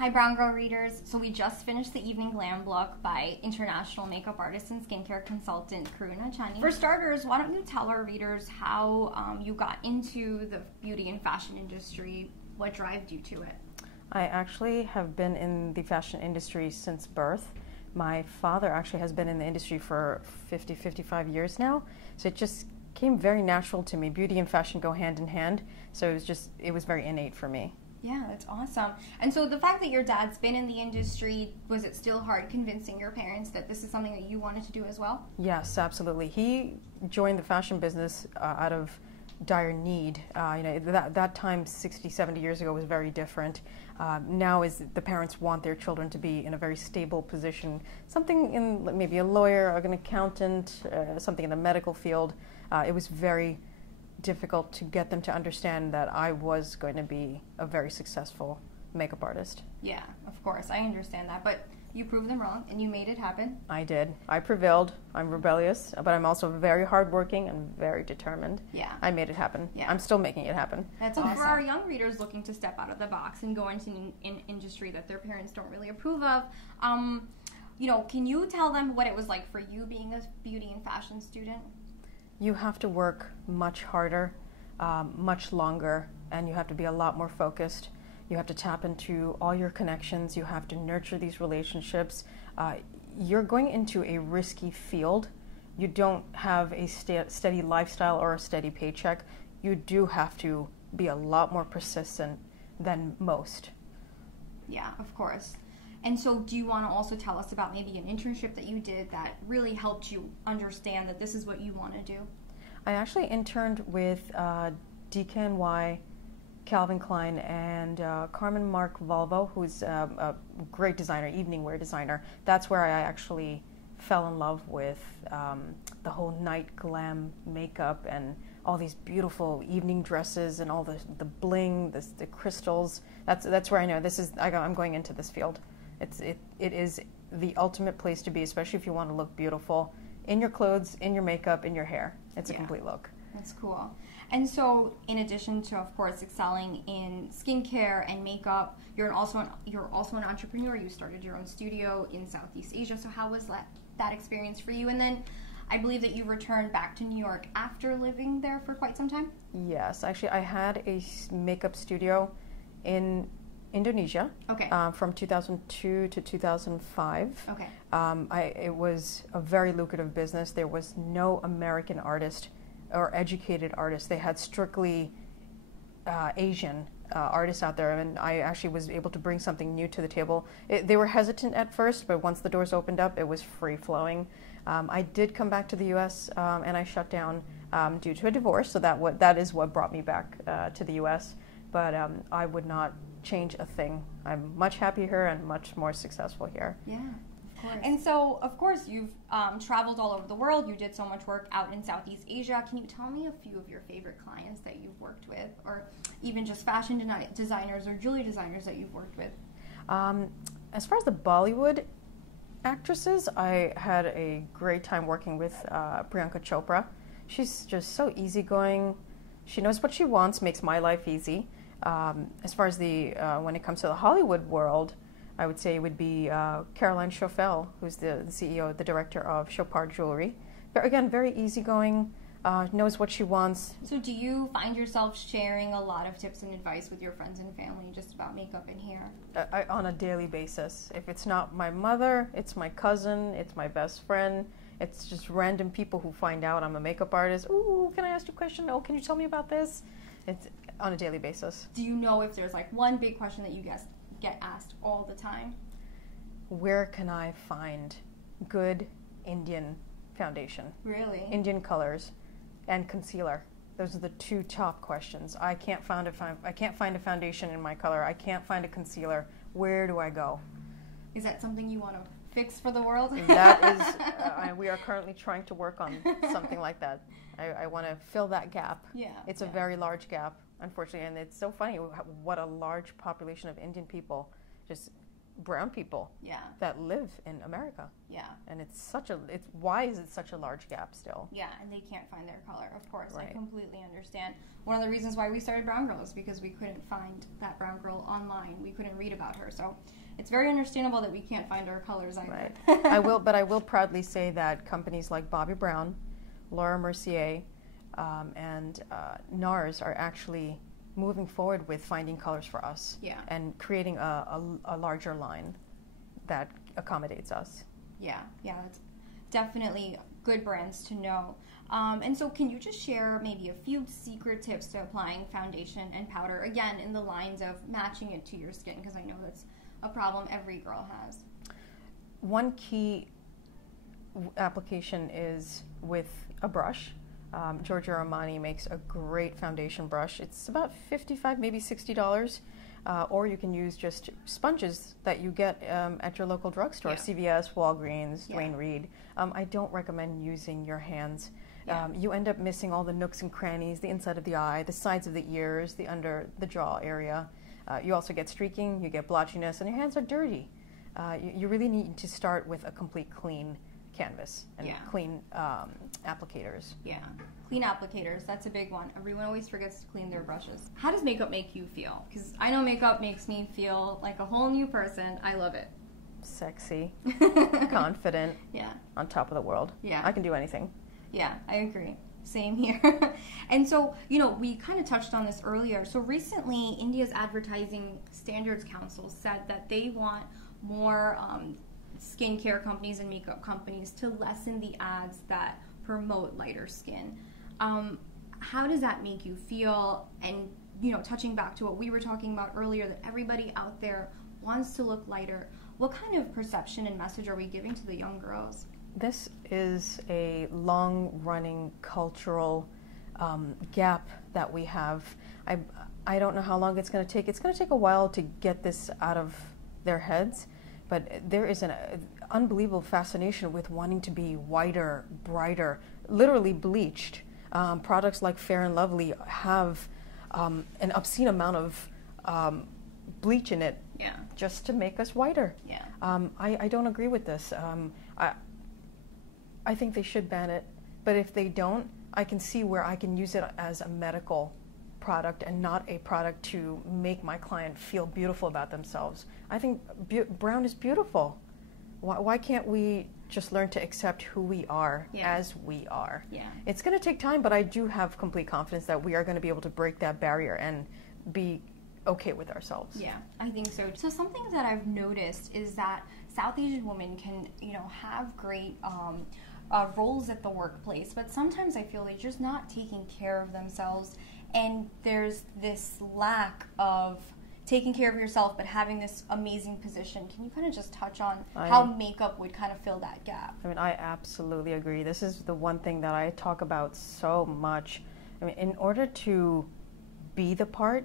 Hi Brown Girl readers. So we just finished the Evening Glam look by international makeup artist and skincare consultant Karuna Chani. For starters, why don't you tell our readers how you got into the beauty and fashion industry, what drove you to it? I actually have been in the fashion industry since birth. My father actually has been in the industry for 55 years now, so it just came very natural to me. Beauty and fashion go hand in hand, so it was very innate for me. Yeah, that's awesome. And so the fact that your dad's been in the industry, was it still hard convincing your parents that this is something that you wanted to do as well? Yes, absolutely. He joined the fashion business out of dire need. That time 60, 70 years ago was very different. Now is the parents want their children to be in a very stable position, something in maybe a lawyer or an accountant, something in the medical field. It was very difficult to get them to understand that I was going to be a very successful makeup artist. Yeah, of course, I understand that, but you proved them wrong and you made it happen. I did. I prevailed. I'm rebellious, but I'm also very hardworking and very determined. Yeah. I made it happen. Yeah. I'm still making it happen. That's awesome. For our young readers looking to step out of the box and go into an industry that their parents don't really approve of, can you tell them what it was like for you being a beauty and fashion student? You have to work much harder, much longer, and you have to be a lot more focused. You have to tap into all your connections. You have to nurture these relationships. You're going into a risky field. You don't have a steady lifestyle or a steady paycheck. You do have to be a lot more persistent than most. Yeah, of course. And so do you want to also tell us about maybe an internship that you did that really helped you understand that this is what you want to do? I actually interned with DKNY, Calvin Klein, and Carmen Mark Volvo, who's a great designer, evening wear designer. That's where I actually fell in love with the whole night glam makeup and all these beautiful evening dresses and all the bling, the crystals. That's where I know I'm going into this field. It is the ultimate place to be, especially if you want to look beautiful in your clothes, in your makeup, in your hair. It's a complete look. That's cool. And so, in addition to, of course, excelling in skincare and makeup, you're also an entrepreneur. You started your own studio in Southeast Asia. So how was that experience for you? And then I believe that you returned back to New York after living there for quite some time? Yes. Actually, I had a makeup studio in Indonesia, from 2002 to 2005. Okay. It was a very lucrative business. There was no American artist or educated artist. They had strictly Asian artists out there, and I actually was able to bring something new to the table. They were hesitant at first, but once the doors opened up, it was free-flowing. I did come back to the U.S., and I shut down due to a divorce, so that is what brought me back to the U.S., but I would not change a thing. I'm much happier and much more successful here. Yeah. And so, of course, you've traveled all over the world. You did so much work out in Southeast Asia. Can you tell me a few of your favorite clients that you've worked with, or even just fashion designers or jewelry designers that you've worked with? As far as the Bollywood actresses, I had a great time working with Priyanka Chopra. She's just so easygoing. She knows what she wants, makes my life easy. As far as when it comes to the Hollywood world, I would say it would be Caroline Schoffel, who's the CEO, the director of Chopard Jewelry. But again, very easygoing, knows what she wants. So do you find yourself sharing a lot of tips and advice with your friends and family just about makeup and hair? On a daily basis. If it's not my mother, it's my cousin, it's my best friend. It's just random people who find out I'm a makeup artist. Ooh, can I ask you a question? Oh, can you tell me about this? It's on a daily basis. Do you know if there's like one big question that you get asked all the time? Where can I find good Indian foundation? Really? Indian colors and concealer. Those are the two top questions. I can't find a foundation in my color. I can't find a concealer. Where do I go? Is that something you want to fix for the world? That is, we are currently trying to work on something like that. I want to fill that gap. Yeah. It's a very large gap, unfortunately, and it's so funny what a large population of Indian people just brown people that live in America. Yeah. And why is it such a large gap still? Yeah, and they can't find their color, of course. Right. I completely understand. One of the reasons why we started Brown Girl is because we couldn't find that brown girl online. We couldn't read about her. So it's very understandable that we can't find our colors either. Right. I will proudly say that companies like Bobbi Brown, Laura Mercier, and NARS are actually moving forward with finding colors for us and creating a larger line that accommodates us. Yeah, that's definitely good brands to know. And so can you just share maybe a few secret tips to applying foundation and powder, again, in the lines of matching it to your skin, because I know that's a problem every girl has. One key application is with a brush. Giorgio Armani makes a great foundation brush. It's about $55, maybe $60, or you can use just sponges that you get at your local drugstore, CVS, Walgreens, Duane Reade. I don't recommend using your hands. You end up missing all the nooks and crannies, the inside of the eye, the sides of the ears, the under the jaw area. You also get streaking, you get blotchiness, and your hands are dirty. You really need to start with a complete clean canvas and clean applicators. Yeah, clean applicators, that's a big one. Everyone always forgets to clean their brushes. How does makeup make you feel? Because I know makeup makes me feel like a whole new person. I love it. Sexy, confident, on top of the world. Yeah. I can do anything. Yeah, I agree. Same here. And so, we kind of touched on this earlier. So recently, India's Advertising Standards Council said that they want more skincare companies and makeup companies to lessen the ads that promote lighter skin. How does that make you feel? And, touching back to what we were talking about earlier, that everybody out there wants to look lighter, what kind of perception and message are we giving to the young girls? This is a long-running cultural gap that we have. I don't know how long it's going to take. It's going to take a while to get this out of their heads, but there is an unbelievable fascination with wanting to be whiter, brighter, literally bleached. Products like Fair and Lovely have an obscene amount of bleach in it just to make us whiter. Yeah. I don't agree with this. I think they should ban it, but if they don't, I can see where I can use it as a medical product and not a product to make my client feel beautiful about themselves. I think brown is beautiful. Why can't we just learn to accept who we are as we are? Yeah. It's going to take time, but I do have complete confidence that we are going to be able to break that barrier and be okay with ourselves. Yeah, I think so. So something that I've noticed is that South Asian women can, have great roles at the workplace, but sometimes I feel they're just not taking care of themselves, and there's this lack of taking care of yourself but having this amazing position. Can you kind of just touch on how makeup would kind of fill that gap? I mean, I absolutely agree. This is the one thing that I talk about so much. I mean, in order to be the part,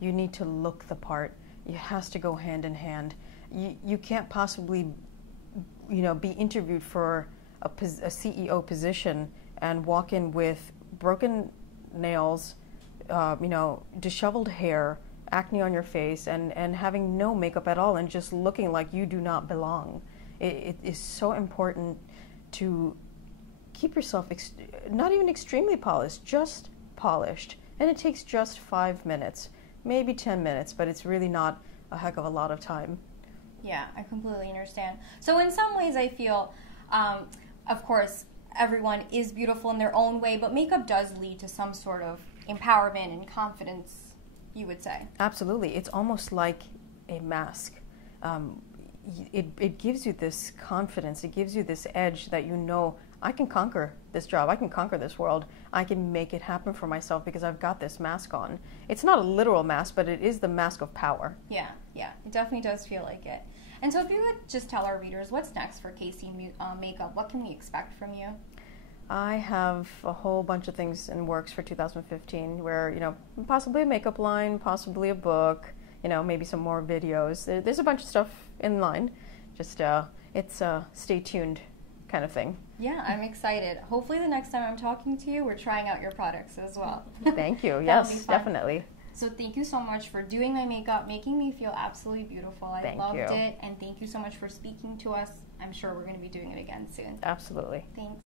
you need to look the part. It has to go hand in hand. You can't possibly, be interviewed for a CEO position and walk in with broken nails, disheveled hair, acne on your face, and having no makeup at all and just looking like you do not belong. It is so important to keep yourself not even extremely polished, just polished. And it takes just 5 minutes, maybe 10 minutes, but it's really not a heck of a lot of time. Yeah, I completely understand. So in some ways I feel, of course, everyone is beautiful in their own way, but makeup does lead to some sort of empowerment and confidence, you would say. Absolutely. It's almost like a mask. It gives you this confidence. It gives you this edge that I can conquer this job. I can conquer this world. I can make it happen for myself because I've got this mask on. It's not a literal mask, but it is the mask of power. Yeah. It definitely does feel like it. And so if you could just tell our readers, what's next for KC Makeup? What can we expect from you? I have a whole bunch of things in works for 2015 where, possibly a makeup line, possibly a book, maybe some more videos. There's a bunch of stuff in line. Just, it's stay tuned kind of thing. Yeah, I'm excited. Hopefully the next time I'm talking to you, we're trying out your products as well. Thank you. Yes, definitely. So thank you so much for doing my makeup, making me feel absolutely beautiful. I loved it. And thank you so much for speaking to us. I'm sure we're going to be doing it again soon. Absolutely. Thanks.